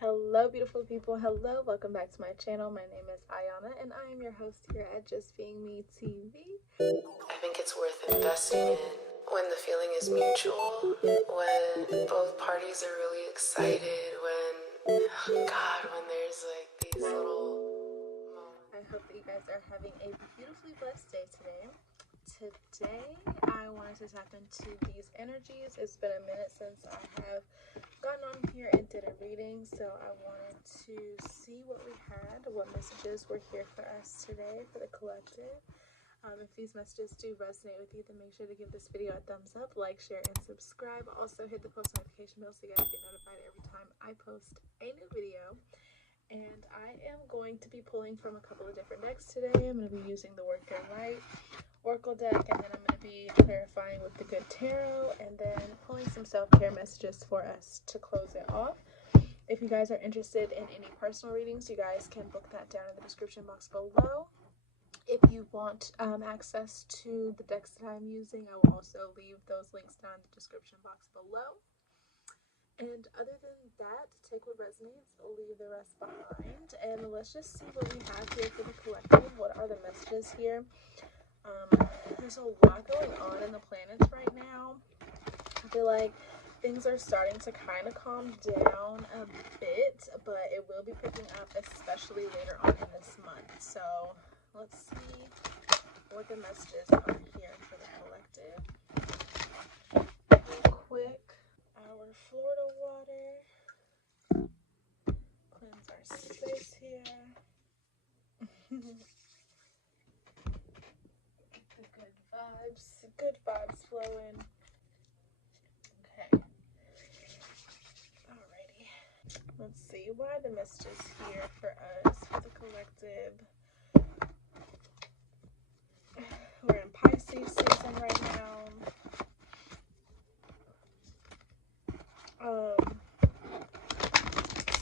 Hello beautiful people, hello, welcome back to my channel. My name is Ayana and I am your host here at Just Being Me TV. I think it's worth investing in when the feeling is mutual, when both parties are really excited, when there's like these little moments. I hope that you guys are having a beautifully blessed day today. Today I wanted to tap into these energies. It's been a minute since I have gotten on here and did a reading, so I wanted to see what we had, what messages were here for us today for the collective. If these messages do resonate with you, then make sure to give this video a thumbs up, like, share, and subscribe. Also hit the post notification bell so you guys get notified every time I post a new video. And I am going to be pulling from a couple of different decks today. I'm going to be using the Work Your Light Oracle deck, and then I'm going to be clarifying with the Good Tarot, and then pulling some self-care messages for us to close it off. If you guys are interested in any personal readings, you guys can book that down in the description box below. If you want access to the decks that I'm using, I will also leave those links down in the description box below. And other than that, take what resonates, leave the rest behind, and let's just see what we have here for the collective. What are the messages here? There's a lot going on in the planets right now. I feel like things are starting to kind of calm down a bit, but it will be picking up, especially later on in this month. So let's see what the messages are here for the collective. Real quick, our Florida water. Cleanse our space here. Good vibes flowing. Okay. Alrighty. Let's see why the messages here for us, for the collective. We're in Pisces season right now.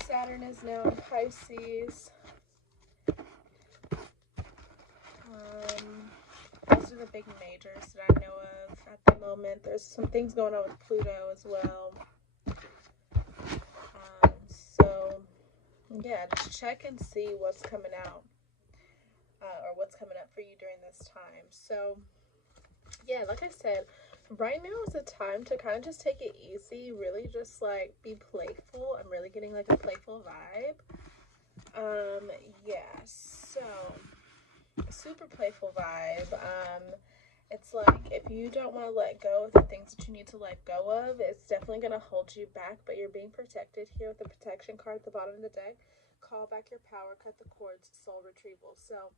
Saturn is now in Pisces. Those are the big majors that I know of at the moment. There's some things going on with Pluto as well. So yeah, just check and see what's coming out, or what's coming up for you during this time. So yeah, like I said, right now is the time to kind of just take it easy, really just like be playful. I'm really getting like a playful vibe. Yeah, so super playful vibe. It's like if you don't want to let go of the things that you need to let go of, it's definitely going to hold you back, but you're being protected here with the protection card at the bottom of the deck. Call back your power, cut the cords, soul retrieval. So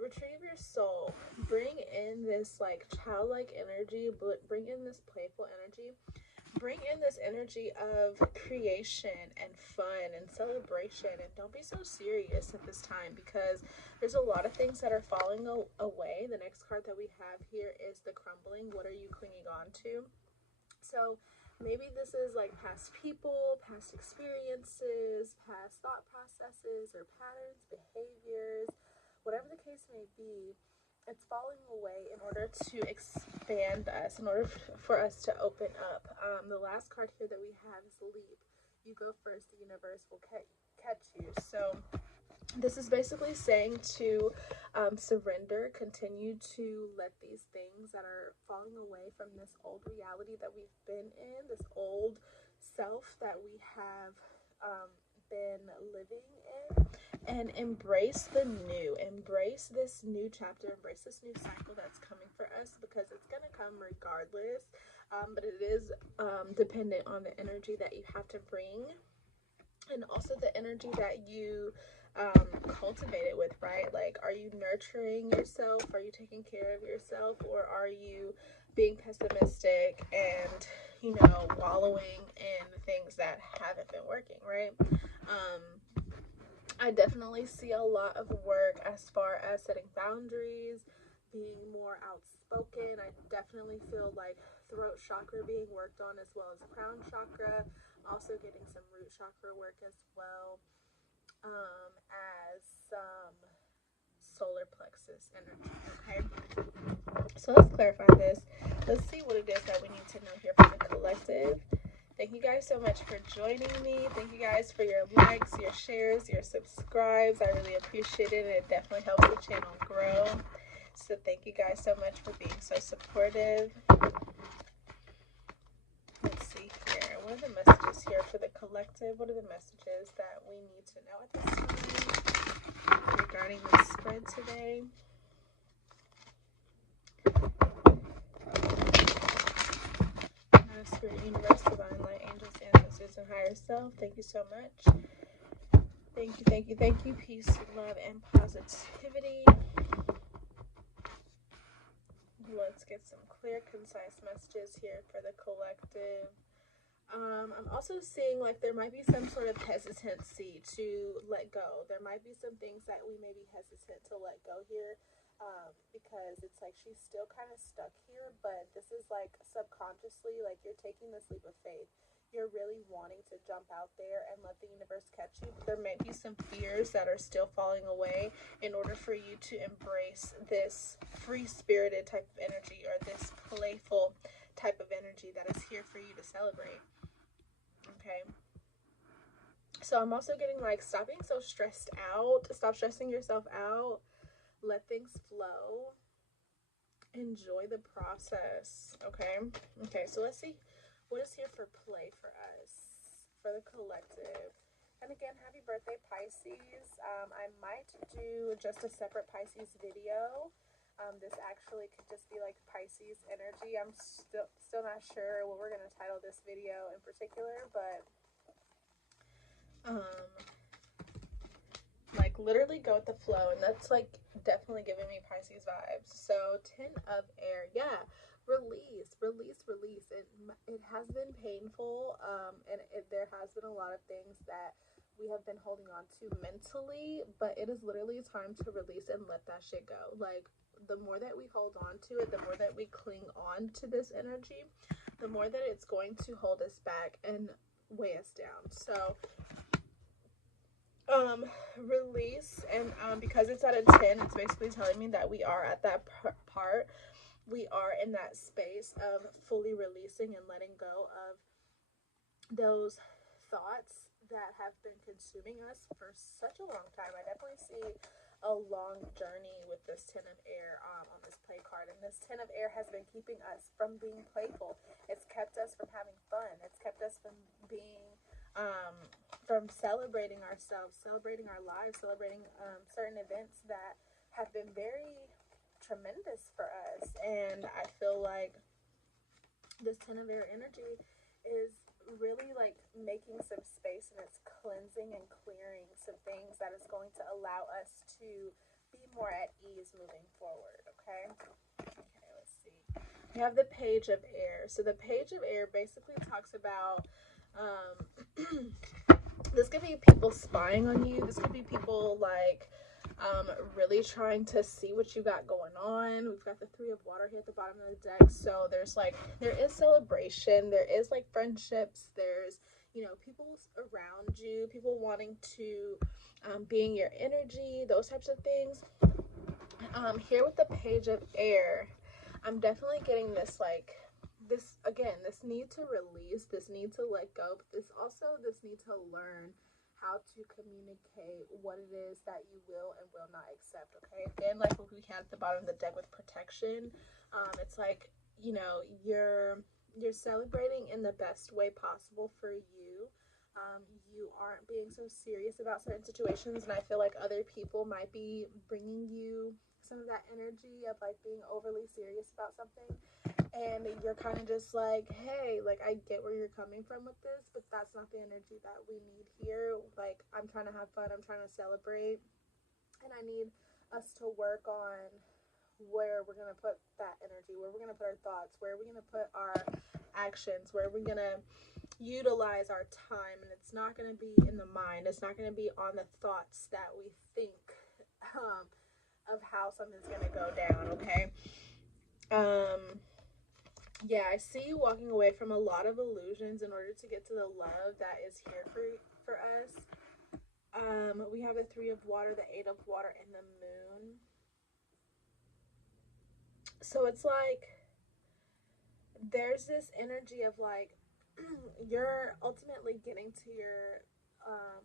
retrieve your soul, bring in this like childlike energy, bring in this playful energy, bring in this energy of creation and fun and celebration, and don't be so serious at this time because there's a lot of things that are falling away. The next card that we have here is the crumbling. What are you clinging on to? So maybe this is like past people, past experiences, past thought processes or patterns, behaviors, whatever the case may be. It's falling away in order to expand us, in order for us to open up. The last card here that we have is leap. You go first, the universe will catch you. So this is basically saying to surrender, continue to let these things that are falling away from this old reality that we've been in, this old self that we have been living in, and embrace the new, embrace this new chapter, embrace this new cycle that's coming for us, because it's going to come regardless, but it is dependent on the energy that you have to bring, and also the energy that you cultivate it with, right? Like, are you nurturing yourself? Are you taking care of yourself? Or are you being pessimistic and, you know, wallowing in things that haven't been working, right? I definitely see a lot of work as far as setting boundaries, being more outspoken. I definitely feel like throat chakra being worked on, as well as crown chakra, also getting some root chakra work as well, as some solar plexus energy. Okay, so let's clarify this. Let's see what it is that we need to know here for the collective. Thank you guys so much for joining me. Thank you guys for your likes, your shares, your subscribes. I really appreciate it. It definitely helps the channel grow. So thank you guys so much for being so supportive. Let's see here. What are the messages here for the collective? What are the messages that we need to know at this time regarding the spread today? Spirit, universe, divine light, angels, ancestors, and higher self. Thank you so much. Thank you, thank you, thank you. Peace, love, and positivity. Let's get some clear, concise messages here for the collective. I'm also seeing like there might be some sort of hesitancy to let go. There might be some things that we may be hesitant to let go here, because it's like she's still kind of stuck here, but this is like subconsciously, like you're taking this leap of faith. You're really wanting to jump out there and let the universe catch you. There may be some fears that are still falling away in order for you to embrace this free-spirited type of energy, or this playful type of energy that is here for you to celebrate. Okay. So I'm also getting like, stop being so stressed out. Stop stressing yourself out. Let things flow. Enjoy the process. Okay. Okay. So let's see what is here for play for us, for the collective. And again, happy birthday, Pisces. I might do just a separate Pisces video. This actually could just be like Pisces energy. I'm still not sure what we're going to title this video in particular, but like literally go with the flow, and that's like definitely giving me Pisces vibes. So 10 of air, yeah, release. It has been painful, and there has been a lot of things that we have been holding on to mentally, but it is literally time to release and let that shit go. Like, the more that we hold on to it, the more that we cling on to this energy, the more that it's going to hold us back and weigh us down. So release, and because it's at a 10, it's basically telling me that we are at that part. We are in that space of fully releasing and letting go of those thoughts that have been consuming us for such a long time. I definitely see a long journey with this 10 of air on this play card, and this 10 of air has been keeping us from being playful. It's kept us from having fun. It's kept us from being from celebrating ourselves, celebrating our lives, celebrating certain events that have been very tremendous for us. And I feel like this 10 of air energy is really like making some space, and it's cleansing and clearing some things that is going to allow us to be more at ease moving forward. Okay, let's see. We have the page of air. So the page of air basically talks about this could be people spying on you. This could be people like really trying to see what you got going on. We've got the 3 of water here at the bottom of the deck. So there's like, there is celebration. There is like friendships. There's, you know, people around you, people wanting to be in your energy, those types of things. Here with the page of air, I'm definitely getting this like, this again, this need to release, this need to let go, but this need to learn how to communicate what it is that you will and will not accept. Okay, again, like what we had at the bottom of the deck with protection, it's like, you know, you're celebrating in the best way possible for you. You aren't being so serious about certain situations, and I feel like other people might be bringing you some of that energy of like being overly serious about something, and you're kind of just like, hey, like, I get where you're coming from with this, but that's not the energy that we need here. Like, I'm trying to have fun, I'm trying to celebrate, and I need us to work on where we're going to put that energy, where we're going to put our thoughts, where we're going to put our actions, where we're going to utilize our time. And it's not going to be in the mind, it's not going to be on the thoughts that we think of how something's going to go down. Okay, yeah, I see you walking away from a lot of illusions in order to get to the love that is here for us. We have the 3 of water, the 8 of water, and the moon. So it's like there's this energy of like you're ultimately getting to your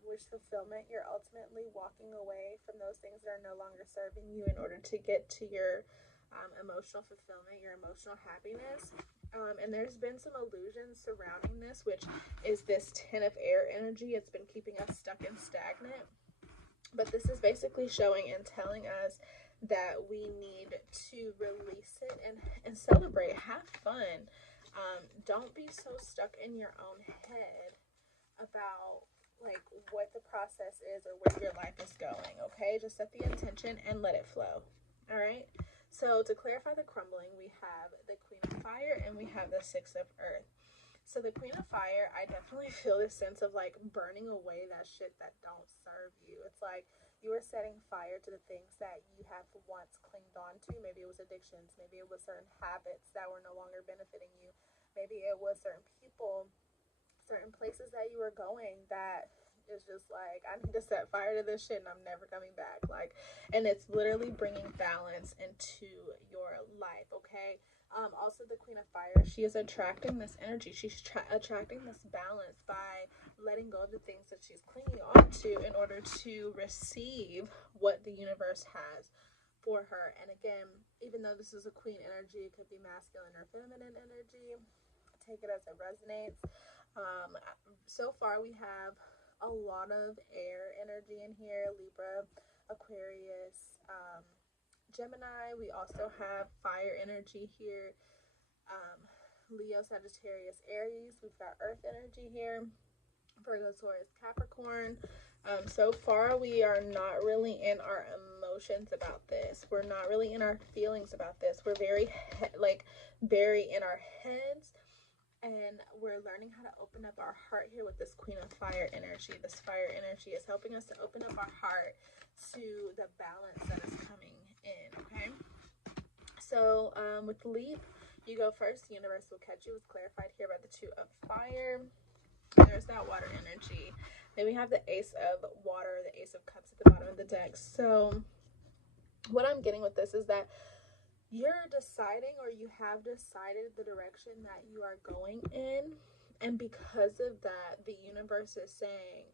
wish fulfillment. You're ultimately walking away from those things that are no longer serving you in order to get to your emotional fulfillment, your emotional happiness. And there's been some illusions surrounding this, which is this 10 of air energy. It's been keeping us stuck and stagnant. But this is basically showing and telling us that we need to release it and celebrate, have fun. Don't be so stuck in your own head about like what the process is or where your life is going. Okay, just set the intention and let it flow. All right. So to clarify the crumbling, we have the Queen of Fire and we have the Six of Earth. So the Queen of Fire, I definitely feel this sense of like burning away that shit that don't serve you. It's like you are setting fire to the things that you have once clinged on to. Maybe it was addictions. Maybe it was certain habits that were no longer benefiting you. Maybe it was certain people, certain places that you were going that is just like, I need to set fire to this shit and I'm never coming back. Like, and it's literally bringing balance into your life, okay? Also, the Queen of Fire, she is attracting this energy. She's attracting this balance by letting go of the things that she's clinging on to in order to receive what the universe has for her. And again, even though this is a queen energy, it could be masculine or feminine energy. Take it as it resonates. So far, we have a lot of air energy in here: Libra, Aquarius, Gemini. We also have fire energy here: Leo, Sagittarius, Aries. We've got earth energy here: Virgo, Taurus, Capricorn. So far, we are not really in our emotions about this. We're not really in our feelings about this. We're very very in our heads, and we're learning how to open up our heart here with this Queen of Fire energy. This fire energy is helping us to open up our heart to the balance that is coming in, okay? So with Leap, you go first. The universe will catch you. It's clarified here by the Two of Fire. There's that water energy. Then we have the Ace of Water, the Ace of Cups at the bottom of the deck. So what I'm getting with this is that you're deciding, or you have decided, the direction that you are going in. And because of that, the universe is saying,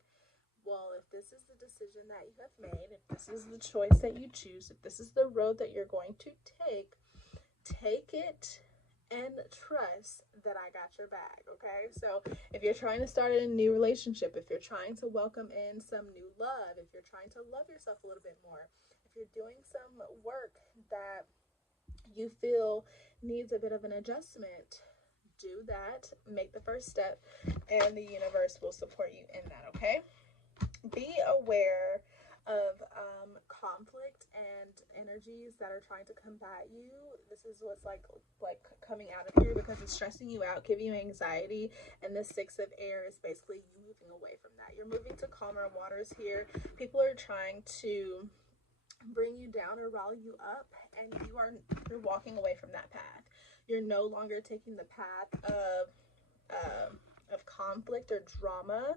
well, if this is the decision that you have made, if this is the choice that you choose, if this is the road that you're going to take it and trust that I got your back, okay? So if you're trying to start a new relationship, if you're trying to welcome in some new love, if you're trying to love yourself a little bit more, if you're doing some work that you feel needs a bit of an adjustment, do that, make the first step, and the universe will support you in that, okay? Be aware of conflict and energies that are trying to combat you. This is what's like coming out of here, because it's stressing you out, giving you anxiety, and this Six of Air is basically you moving away from that. You're moving to calmer waters here. People are trying to bring you down or rile you up, and you're walking away from that path. You're no longer taking the path of conflict or drama.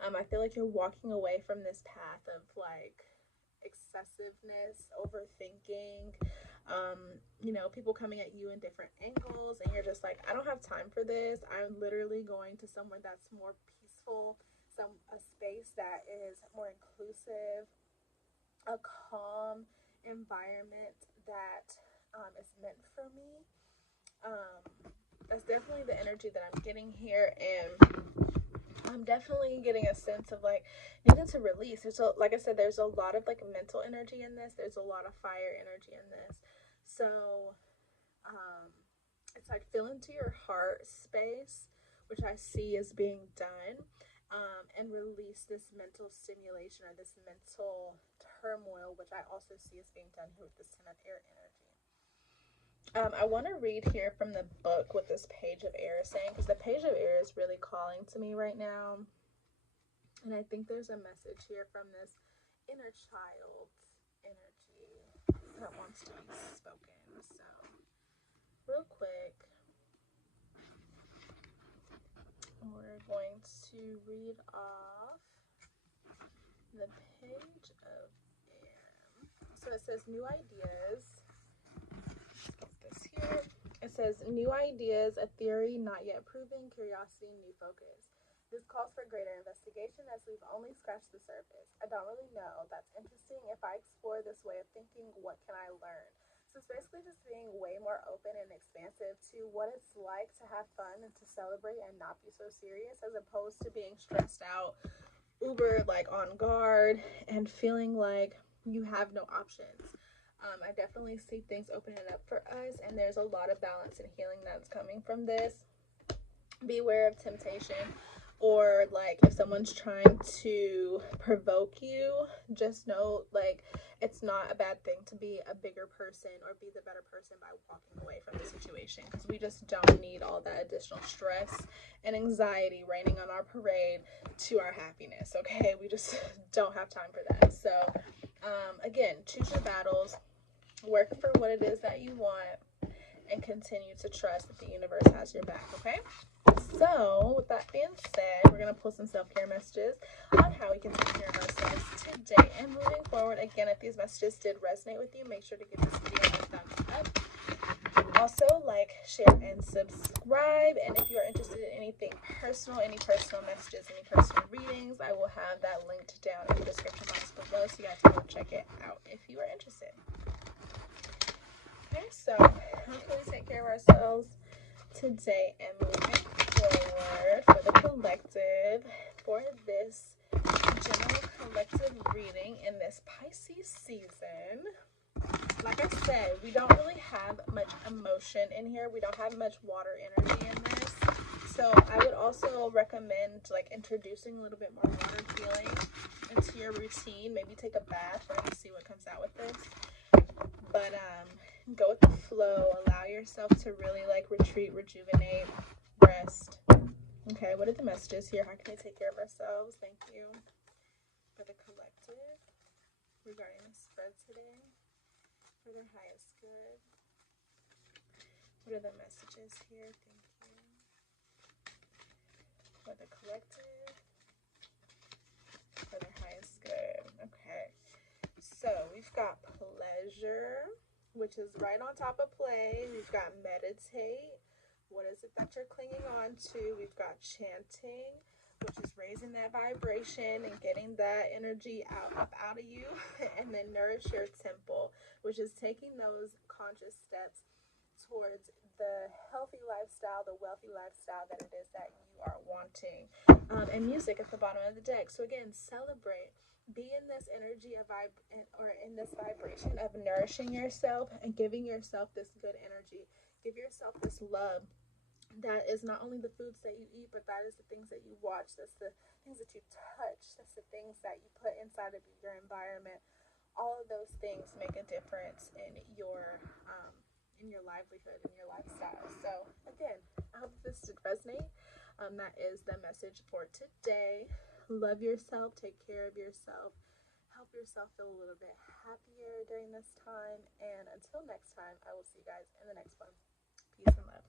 I feel like you're walking away from this path of like excessiveness, overthinking, people coming at you in different angles, and you're just like, I don't have time for this. I'm literally going to somewhere that's more peaceful, a space that is more inclusive, a calm environment that is meant for me. That's definitely the energy that I'm getting here, and I'm definitely getting a sense of like needing to release. Like I said, there's a lot of like mental energy in this. There's a lot of fire energy in this. So it's like fill into your heart space, which I see is being done, and release this mental stimulation or this mental turmoil, which I also see is being done here with this Ten of Air energy. I want to read here from the book what this Page of Air is saying, because the Page of Air is really calling to me right now. And I think there's a message here from this inner child's energy that wants to be spoken. So, real quick, we're going to read off the Page of Air. So it says new ideas. Let's get this here. It says, new ideas, a theory not yet proven, curiosity, new focus. This calls for greater investigation as we've only scratched the surface. I don't really know. That's interesting. If I explore this way of thinking, what can I learn? So it's basically just being way more open and expansive to what it's like to have fun and to celebrate and not be so serious, as opposed to being stressed out, uber like on guard, and feeling like you have no options. I definitely see things opening up for us, and there's a lot of balance and healing that's coming from this. Beware of temptation, or like if someone's trying to provoke you, just know like it's not a bad thing to be a bigger person or be the better person by walking away from the situation, because we just don't need all that additional stress and anxiety raining on our parade to our happiness. Okay, we just don't have time for that. So again, choose your battles, work for what it is that you want, and continue to trust that the universe has your back. Okay, so with that being said, we're going to pull some self-care messages on how we can take care of ourselves today and moving forward. Again, if these messages did resonate with you, make sure to give this video a thumbs up. Also, like, share, and subscribe. And if you're interested in anything personal, any personal messages, any personal readings, I will have that linked down in the description box below, so you guys can go check it out if you are interested. Okay, so how can we take care of ourselves today and moving forward for the collective, for this general collective reading in this Pisces season? Like I said, we don't really have much emotion in here. We don't have much water energy in this. So I would also recommend like introducing a little bit more water healing into your routine. Maybe take a bath. We're going to see what comes out with this. But go with the flow. Allow yourself to really like retreat, rejuvenate, rest. Okay, what are the messages here? How can we take care of ourselves? Thank you for the collective regarding the spread today. For their highest good. What are the messages here? Thank you. For the collective. For their highest good. Okay. So we've got pleasure, which is right on top of play. We've got meditate. What is it that you're clinging on to? We've got chanting, which is raising that vibration and getting that energy up out of you. And then nourish your temple, which is taking those conscious steps towards the healthy lifestyle, the wealthy lifestyle that it is that you are wanting. And music at the bottom of the deck. So again, celebrate. Be in this energy of in this vibration of nourishing yourself and giving yourself this good energy. Give yourself this love. That is not only the foods that you eat, but that is the things that you watch. That's the things that you touch. That's the things that you put inside of your environment. All of those things make a difference in your livelihood and your lifestyle. So again, I hope this did resonate. That is the message for today. Love yourself. Take care of yourself. Help yourself feel a little bit happier during this time. And until next time, I will see you guys in the next one. Peace and love.